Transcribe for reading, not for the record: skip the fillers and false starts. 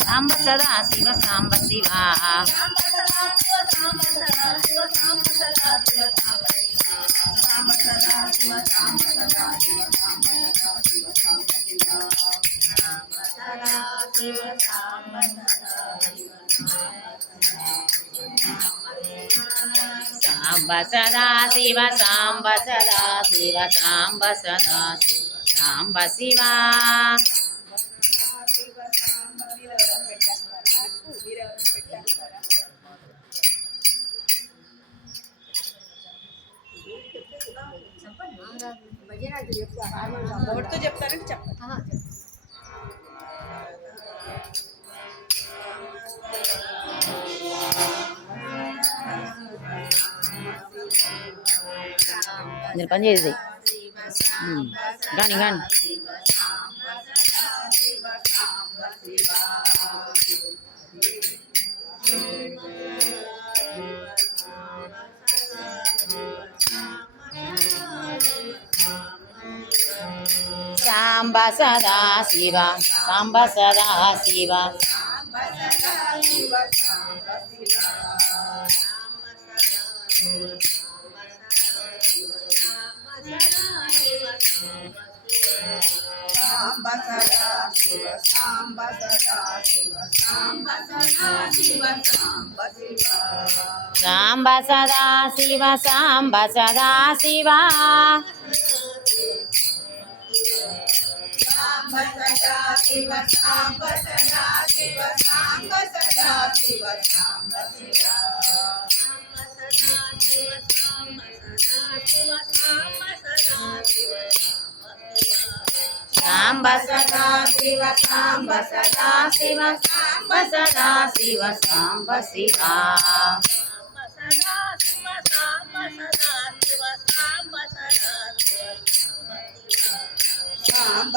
సాంబ సదా శివ సాంబ శివ సాంబ సదా శివ సాంబ సదా శివ సాంబ సదా శివ సాంబ శివ ఎవరితో చెప్తారంటే చెప్పండి. మీరు పని చేసి కానీ కానీ సాంబ సదా శివ సాంబ సదా శివ సాంబ సదా శివ సాంబ సదా శివ సాంబ సదా శివ సాంబ సదా శివ సాంబ సదా శివ సాంబ శివ సాంబ